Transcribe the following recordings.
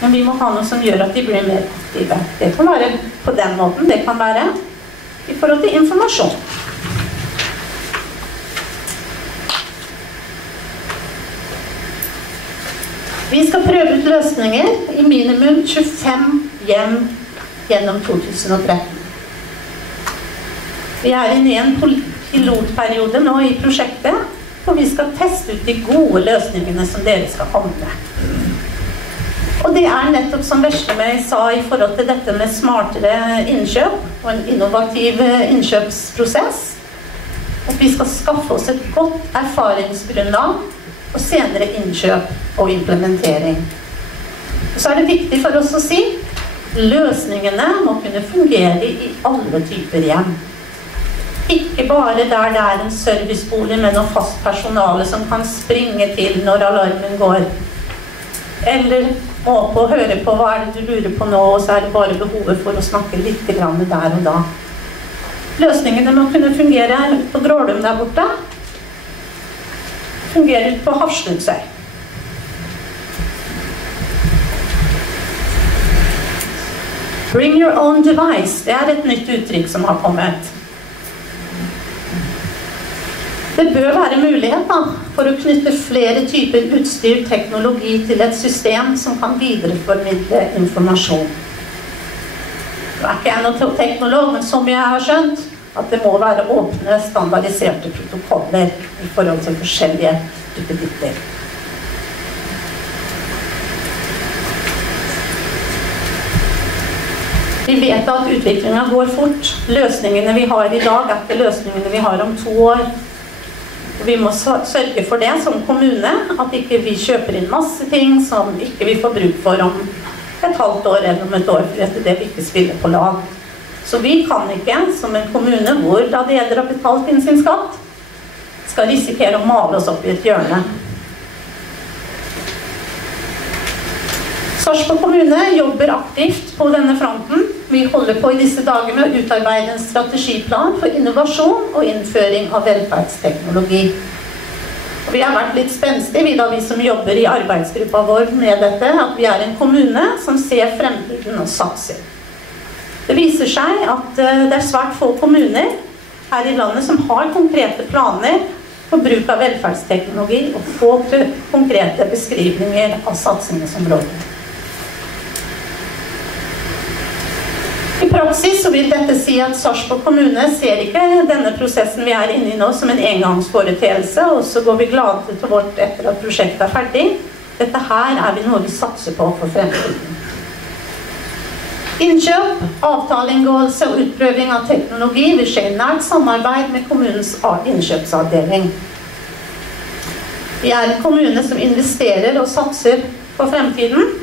men vi må ha noe som gjør at de blir mer aktive. Det kan være på den måten, det kan være i forhold til informasjon. Vi skal prøve ut løsninger i minimum 25 hjem gjennom 2013. Vi er inne i en pilotperiode nå i prosjektet, hvor vi skal teste ut de gode løsningene som dere skal komme med. Og det er nettopp som Veslemøy sa i forhold til dette med smartere innkjøp og en innovativ innkjøpsprosess, at vi skal skaffe oss et godt erfaringsgrunnlag og senere innkjøp og implementering. Og så er det viktig for oss å si, løsningene må kunne fungere i alle typer hjem. Ikke bare der det er en servicebolig med noe fast personale som kan springe til når alarmen går. Eller må på å høre på hva er det du lurer på nå, og så er det bare behovet for å snakke litt grann der og da. Løsningene må kunne fungere på Grålum der borte. Fungere ut på Hafslundsøy. Bring your own device, det er et nytt uttrykk som har kommet. Det bør være mulighet for å knytte flere typer utstyr, teknologi til et system som kan videreformidle informasjon. Nå er ikke jeg noen teknolog, men som jeg har skjønt, at det må være åpne, standardiserte protokoller i forhold til forskjellige duppeditter. Vi vet at utviklingen går fort. Løsningene vi har i dag er ikke løsningene vi har om 2 år. Vi må sørge for det som kommune, at ikke vi kjøper inn masse ting som ikke vi får bruk for om et halvt år eller om et år, for det vi ikke spiller på lag. Så vi kan ikke, som en kommune hvor da det gjelder å betale inn sin skatt, skal risikere å male oss opp i et hjørne. Sarpsborg kommune jobber aktivt på denne fronten. Vi holder på i disse dager med å utarbeide en strategiplan for innovasjon og innføring av velferdsteknologi. Og vi har vært litt spenstige, vi som jobber i arbeidsgruppa vår med dette, at vi er en kommune som ser fremtiden og satser. Det viser seg at det er svært få kommuner her i landet som har konkrete planer for bruk av velferdsteknologi og få konkrete beskrivninger av satsingsområder. I praksis så vil dette si at Sarpsborg kommune ser ikke denne prosessen vi er inne i nå som en engangsforeteelse, og så går vi glade til vårt etter at prosjektet er ferdig. Dette her er vi noe vi satser på for fremtiden. Innkjøp, avtaleinngåelse og utprøving av teknologi vil skje i nært samarbeid med kommunens innkjøpsavdeling. Vi er en kommune som investerer og satser på fremtiden.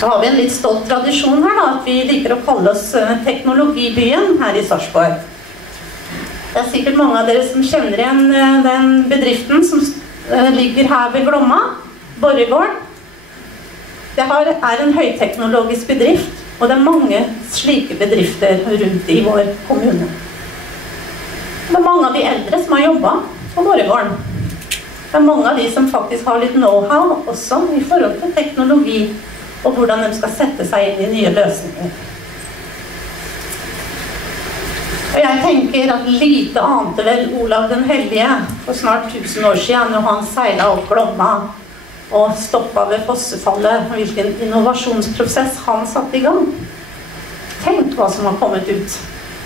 Så har vi en litt stolt tradisjon her at vi liker å kalle oss teknologibyen her i Sarpsborg. Det er sikkert mange av dere som kjenner igjen den bedriften som ligger her ved Glomma, Borregaard. Det er en høyteknologisk bedrift, og det er mange slike bedrifter rundt i vår kommune. Det er mange av de eldre som har jobbet på Borregaard. Det er mange av de som faktisk har litt know-how også i forhold til teknologi, og hvordan de skal sette seg inn i nye løsninger. Og jeg tenker at lite ante vel Olav den Hellige for snart 1000 år siden, når han seilet opp Glomma og stoppet ved Fossefallet, hvilken innovasjonsprosess han satte i gang. Tenk hva som har kommet ut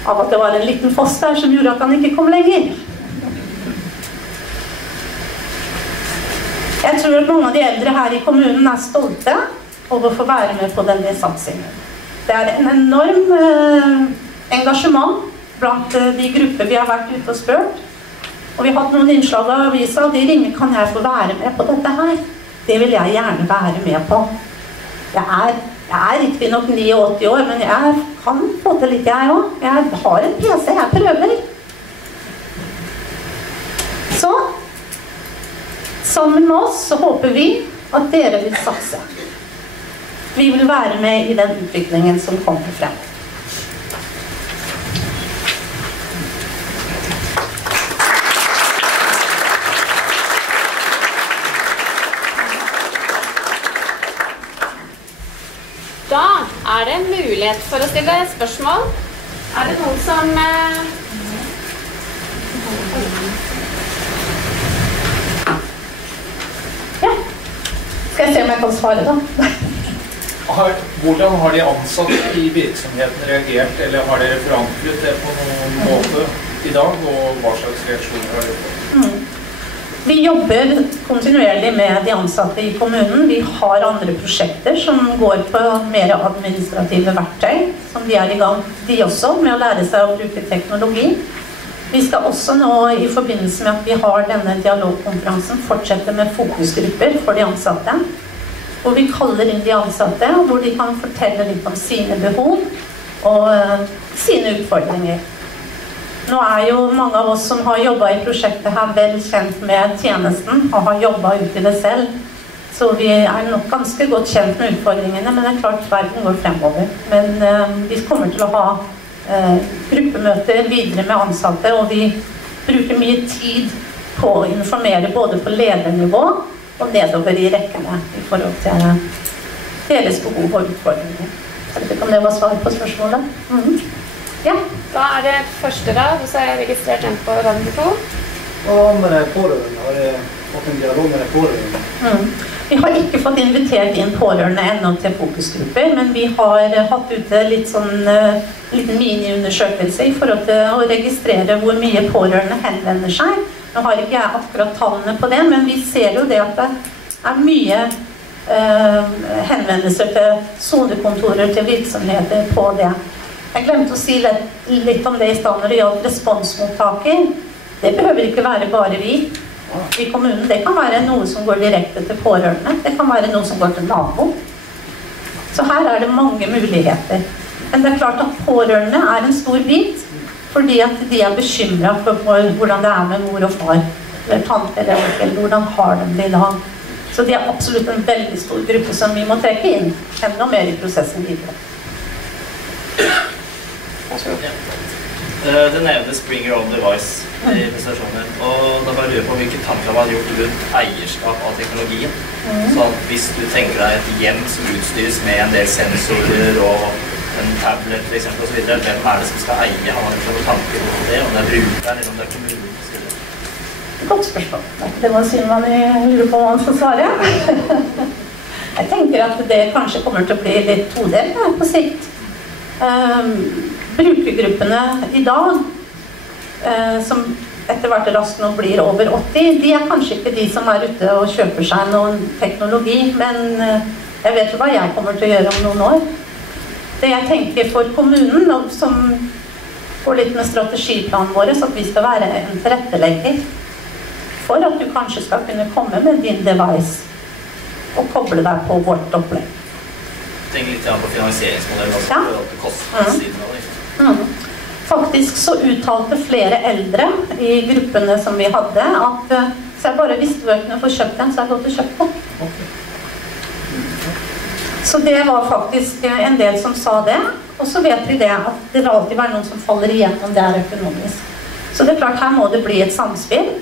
av at det var en liten foss der som gjorde at han ikke kom lenger. Jeg tror at mange av de eldre her i kommunen er stolte og å få være med på denne satsingen. Det er en enorm engasjement blant de grupper vi har vært ute og spurt. Og vi har hatt noen innslag av avisa, og de ringer, kan jeg få være med på dette her? Det vil jeg gjerne være med på. Jeg er riktig nok 89 år, men jeg kan få til litt jeg også. Jeg har en PC, jeg prøver. Så, sammen med oss så håper vi at dere vil satse. Vi vil være med i den utviklingen som kommer frem. Da det en mulighet for å stille spørsmål. Det noen som... Ja. Skal jeg se om jeg kan svare da? Hvordan har de ansatte i virksomheten reagert, eller har dere forankret det på noen måte i dag, og hva slags reaksjoner har dere fått? Vi jobber kontinuerlig med de ansatte i kommunen. Vi har andre prosjekter som går på mer administrative verktøy, som de i gang, de også, med å lære seg å bruke teknologi. Vi skal også nå, i forbindelse med at vi har denne dialogkonferansen, fortsette med fokusgrupper for de ansatte, hvor vi kaller inn de ansatte, og hvor de kan fortelle litt om sine behov og sine utfordringer. Nå jo mange av oss som har jobbet i prosjektet her vel kjent med tjenesten og har jobbet ut i det selv, så vi nok ganske godt kjent med utfordringene, men det klart verden går fremover. Men vi kommer til å ha gruppemøter videre med ansatte, og vi bruker mye tid på å informere både på ledernivå og nedover i rekkene i forhold til deres behov og utfordringer. Jeg vet ikke om det var svar på spørsmålet? Ja. Da det første rad, og så har jeg registrert en på rad 2. Og med de pårørende, har jeg fått en dialog med de pårørende? Vi har ikke fått invitert inn pårørende ennå til fokusgrupper, men vi har hatt ute litt sånn liten mini-undersøkelse i forhold til å registrere hvor mye pårørende henvender seg. Nå har ikke jeg akkurat tallene på det, men vi ser jo det at det mye henvendelser til sonekontorer, til virksomheter på det. Jeg glemte å si litt om det i stedet når det gjaldt responsmottaker. Det behøver ikke være bare vi i kommunen. Det kan være noe som går direkte til pårørende. Det kan være noe som går til nabo. Så her det mange muligheter. Men det klart at pårørende en stor bit, fordi at de bekymret for hvordan det med mor og far, eller tante eller onkel, hvordan har de det i dag. Så det absolutt en veldig stor gruppe som vi må trekke inn enda mer i prosessen videre. Det nevnes Bring Your Own Device i presentasjonen, og da bare lurer på hvilke tanker man har gjort rundt eierskap av teknologien. Så at hvis du tenker deg et hjem som utstyres med en del sensorer og en tablet for eksempel og så videre, hvem det som skal eie? Har man noen tanker om det, om det brukeren eller om det kommunen? Godt spørsmål. Det må si man lurer på hva man skal svare. Jeg tenker at det kanskje kommer til å bli litt todelt på sikt. Brukergruppene i dag, som etter hvert raskt nå blir over 80, de kanskje ikke de som ute og kjøper seg noen teknologi, men jeg vet jo hva jeg kommer til å gjøre om noen år. Det jeg tenker for kommunen, som går litt med strategiplanen vår, så at vi skal være en tilrettelegger for at du kanskje skal kunne komme med din device og koble deg på vårt opplegg. Tenk litt på finansieringsmodellen også, for at det koster siden av det. Faktisk så uttalte flere eldre i gruppene som vi hadde at så bare hvis du kunne få kjøpt den, så gått og kjøpt den. Så det var faktisk en del som sa det, og så vet vi det at det vil alltid være noen som faller igjen om det økonomisk. Så det klart, her må det bli et samspill.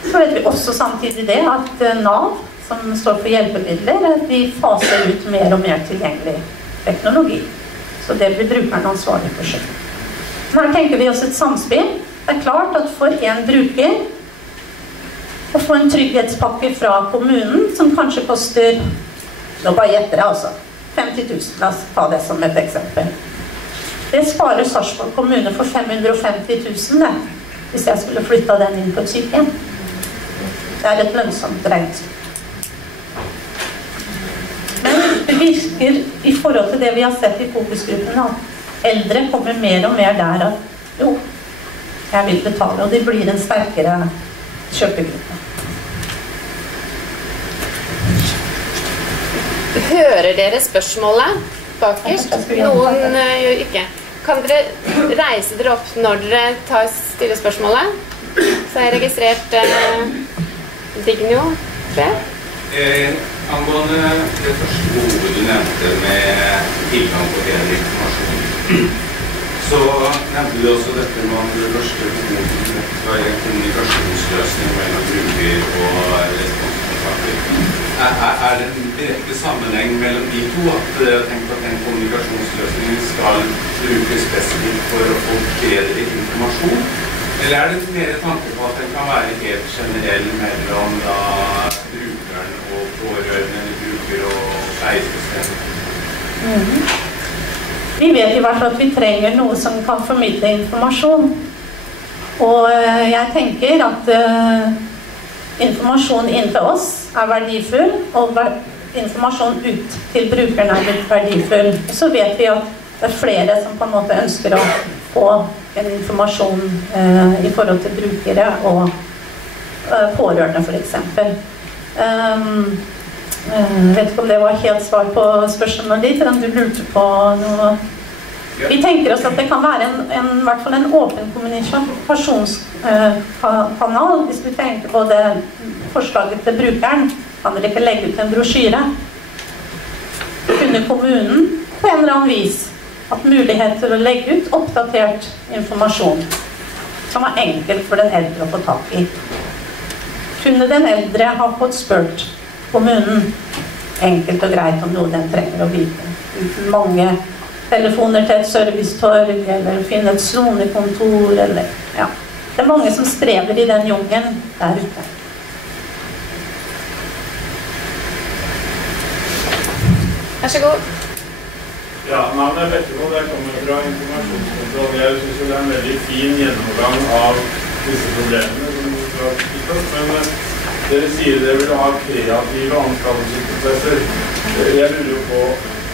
Så vet vi også samtidig det at NAV, som står for hjelpemidler, de faser ut mer og mer tilgjengelig teknologi. Så det blir brukeren ansvarlig for selv. Her tenker vi oss et samspill. Det klart at for en bruker å få en trygghetspakke fra kommunen, som kanskje koster, nå bare gjetter jeg altså, 50 000, la oss ta det som et eksempel. Det sparer Sarpsborg kommune for 550 000, hvis jeg skulle flytta den inn på et sykehjem. Det et lønnsomt regnestykke. Men det virker i forhold til det vi har sett i fokusgruppene, at eldre kommer mer og mer der at jo, jeg vil betale, og det blir en sterkere kjøpegruppe. Hører dere spørsmålet bakerst? Noen gjør ikke. Kan dere reise dere opp når dere stiller spørsmålet? Så har jeg registrert Dignio. Angående det første behovet du nevnte med tilgang på bedre informasjon, så nevnte du også dette med at det første behovet skal være en kommunikasjonsløsning mellom bruker og responskontakter. det en direkte sammenheng mellom de to? At jeg tenkte at den kommunikasjonsløsningen skal brukes spesifikt for å få bedre informasjon? Eller det mer tanke på at den kan være helt generell mellom da brukeren og pårørende, eller bruker og pleiesystemet? Vi vet i hvert fall at vi trenger noe som kan formidle informasjon. Og jeg tenker at informasjon inn til oss verdifull, og informasjon ut til brukeren litt verdifull. Så vet vi at det flere som på en måte ønsker å få en informasjon i forhold til brukere og pårørende for eksempel. Vet ikke om det var helt svar på spørsmålet ditt, eller om du lurte på noe. Vi tenker oss at det kan være i hvert fall en åpen kommunikasjonskanal. Hvis vi tenker på det forslaget til brukeren, kan dere ikke legge ut en brosjyre. Kunne kommunen på en eller annen vis hatt mulighet til å legge ut oppdatert informasjon som var enkelt for den eldre å få tak i. Kunne den eldre ha fått spurt kommunen enkelt og greit om noe den trenger å vite. Uten mange telefoner til et servicetorg, eller finne et sonekontor, eller ja. Det mange som strever i den jungen der ute. Vær så god. Ja, navnet Bekkevold, jeg kommer fra informasjonskontroll. Jeg synes det en veldig fin gjennomgang av disse problemene som du har gitt oss, men dere sier dere vil ha kreative anskaffelsesprosesser. Jeg lurer jo på,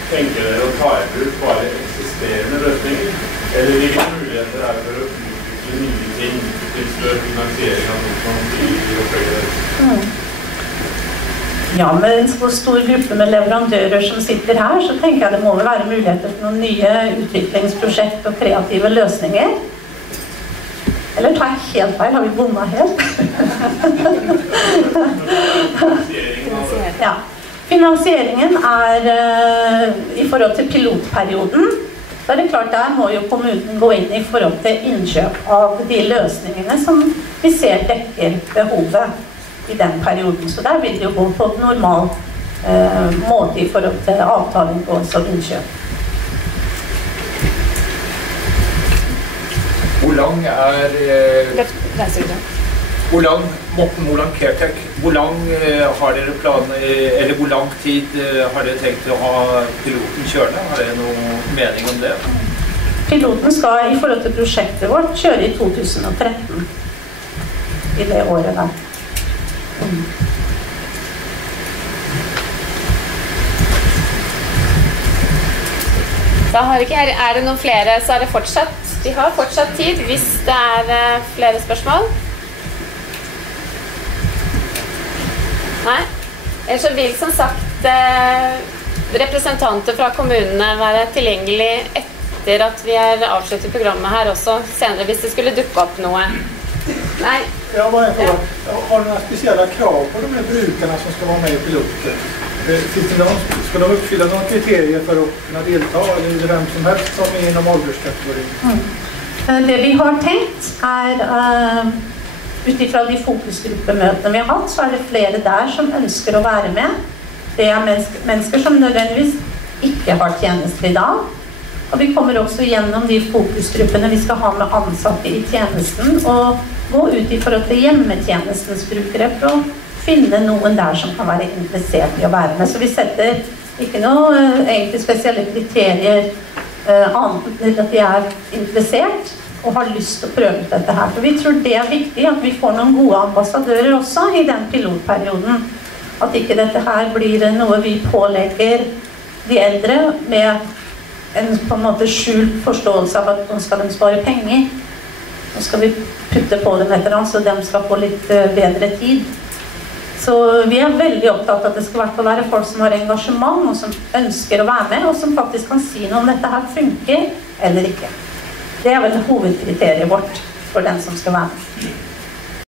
tenker dere å ta i bruk bare eksisterende løsninger, eller hvilke muligheter for å utvikle nye ting til større finansiering av noe som blir opplegget? Ja, med en så stor gruppe med leverandører som sitter her, så tenker jeg det må være muligheter for noen nye utviklingsprosjekt og kreative løsninger. Eller tar jeg helt feil? Har vi bommet helt? Ja. Finansieringen i forhold til pilotperioden. Da det klart der må jo kommunen gå inn i forhold til innkjøp av de løsningene som vi ser dekker behovet i den perioden. Så der vil det jo gå på en normal måte i forhold til avtaleinngåelse og innkjøp. Morten Moland Caretech, hvor lang har dere planer, eller hvor lang tid har dere tenkt å ha piloten kjørende? Har dere noen mening om det? Piloten skal i forhold til prosjektet vårt kjøre i 2013. I det året der. Da er det noen flere, så er det fortsatt. Vi har fortsatt tid hvis det er flere spørsmål. Nei. Ellers så vil som sagt representanter fra kommunene være tilgjengelig etter at vi har avsluttet programmet her også senere, hvis det skulle dukke opp noe. Nei. Ja, bara en fråga. Har du några speciella krav på de här brukarna som ska vara med i piloten? Ska de uppfylla några kriterier för att kunna delta, eller är det vem som helst som är inom ålderskategorin? Det vi har tenkt utifrån de fokusgruppemøtene vi har hatt, så det flere der som ønsker å være med. Det mennesker som nødvendigvis ikke har tjenester i dag. Og vi kommer også gjennom de fokusgruppene vi skal ha med ansatte i tjenesten, og gå ut i forhold til hjemmetjenestens brukere for å finne noen der som kan være interessert i å være med. Så vi setter ikke noe egentlig spesielle kriterier annet enn at de er interessert og har lyst til å prøve ut dette her. For vi tror det er viktig at vi får noen gode ambassadører også i den pilotperioden. At ikke dette her blir noe vi pålegger de eldre med en på en måte skjult forståelse av at nå skal de spare penger. Nå skal vi putte på dem et eller annet, så de skal få litt bedre tid. Så vi er veldig opptatt av at det skal i hvert fall være folk som har engasjement, og som ønsker å være med, og som faktisk kan si noe om dette her funker eller ikke. Det er vel hovedkriteriet vårt for den som skal være med.